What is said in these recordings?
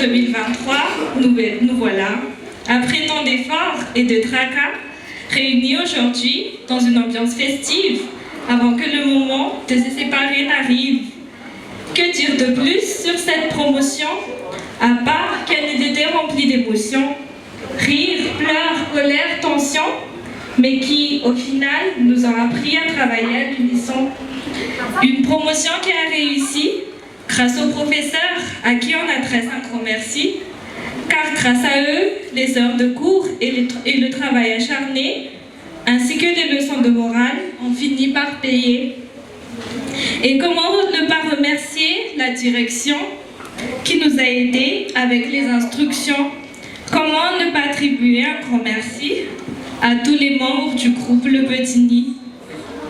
2023, nous voilà, après tant d'efforts et de tracas, réunis aujourd'hui dans une ambiance festive, avant que le moment de se séparer n'arrive. Que dire de plus sur cette promotion, à part qu'elle était remplie d'émotions, rire, pleurs, colère, tension, mais qui, au final, nous a appris à travailler à l'unisson. Une promotion qui a réussi grâce aux professeurs à qui on adresse un grand merci, car grâce à eux, les heures de cours et le travail acharné, ainsi que les leçons de morale, ont fini par payer. Et comment ne pas remercier la direction qui nous a aidés avec les instructions? Comment ne pas attribuer un grand merci à tous les membres du groupe Le Petit Nid?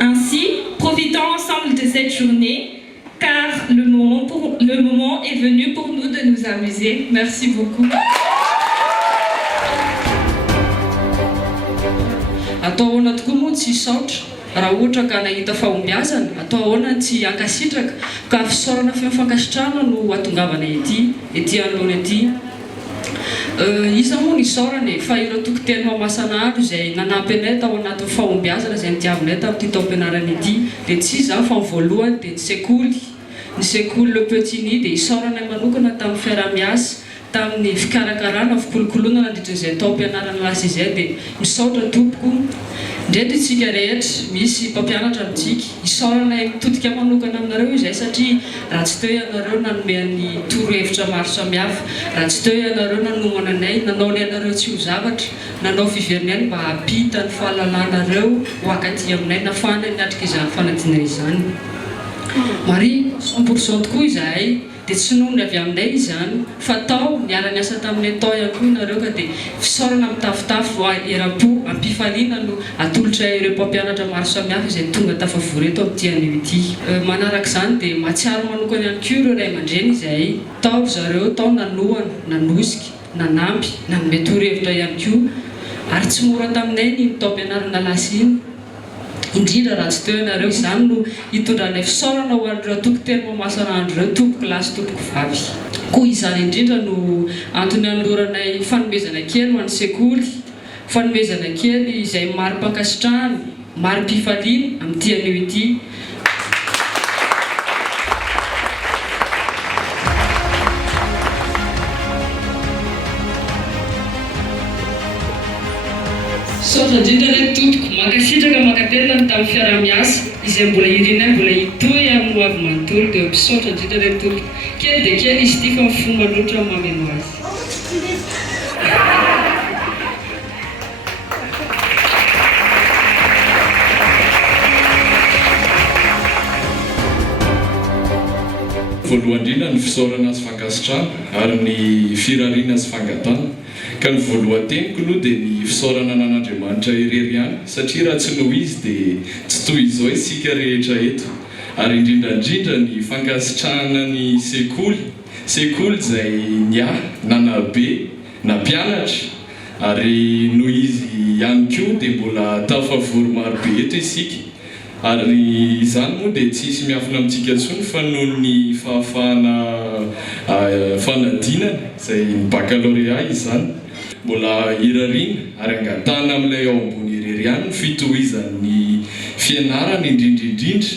Ainsi, profitons ensemble de cette journée, car le moment est venu pour nous de nous amuser. Merci beaucoup. Atao ahoana tokoa moa tsy hisaotra raha ohatra ka nahita fahombiazana, atao ahoana tsy hankasitraka ka fisaorana fifankasitrahana no hatongavana ety anoloana ety. Isa moa nisaorana fa ireo tokoteny Mahamasina izay nanampy anay tao anatin'ny fahombiazana izay nitiavinay tamin'ity taom-pianarana ity, dia tsy iza fa ny voalohany dia ny sekoly Le Petit Nid dia isaoranay manokana tamin'ny fiarah-miasa, tamin'ny fikarakarana, fikolokoloana nandritran'izay taom-pianarana lasa izay dia misaotra tompoko. Ndreto isika rehetra, misy mpampianatra amintsika, isaoranay mitodika manokana aminareo izay satria raha tsy teo ianareo nanome ny torohevitra maro samihafa, raha tsy teo ianareo nanomana anay, nanao ny anareo tsy ho zavatra, nanao fiverenany mba hampita ny fahalalanareo ho akaty aminay, nafana ny atrika izany fanadinana izany. Marie 100% tokoa izahay, dia tsy nohony avy aminay izany, fa tao niara-niasa taminay tao ihany koa ianareo ka dia fisaorana mitafitafy era-po ampifaliana no atolotra ireo mpampianatra maro samihafa izay tonga tafavory eto amin'ity anio ity. Manaraka izany dia mahatsiaro manokana ihany koa ireo ray aman-dreny izay tao zareo tao nanohana, nanosika, nanampy, nanome torohevitra ihany koa, ary tsy mora taminay ny taom-pianarana lasa iny. Indrindra raha tsy teo ianareo izany no hitondranay fisaorana ho an'ireo tokoteny Mahamasina ireo tompoko lahy sy tompoko vavy. Koa izany indrindra no antony anoloranay fanomezana kely ho an'ny sekoly, fanomezana kely izay maro mpankasitrahana, maro mpifaliana amin'ity anio ity. Saotra indrindra ilay tompoko, mankasitraka mankatelina ny tamin'ny fiarah-miasa izay mbola irinay mbola hitohy amin'ny ho avy manontolo dia mpisaotra indrindra ilay tompoko. Kely dia kely izy ity fa mifono manoatra mameno azy. Voalohany indrindra ny fisaorana sy fankasitrahana ary ny firariana sy fangatana. Ka ny voalohan-teniko aloha dia ny fisaorana an'Andriamanitra irery ihany, satria raha tsy noho izy dia tsy toy izao isika rehetra eto. Ary indrindrandrindra ny fankasitrahana ny sekoly izay nanabe, nampianatra, ary noho izy ihany koa dia mbola tafavory marobe eto isika. Ary izany moa dia tsy hisy miafina amintsika intsony fa noho ny fahafahana fanadinana izay ny baccalauréat izany. Mbola irariana ary angatahana amin'ilay ao ambony irery ihany ny fitohizan'ny fianarana indrindraindrindra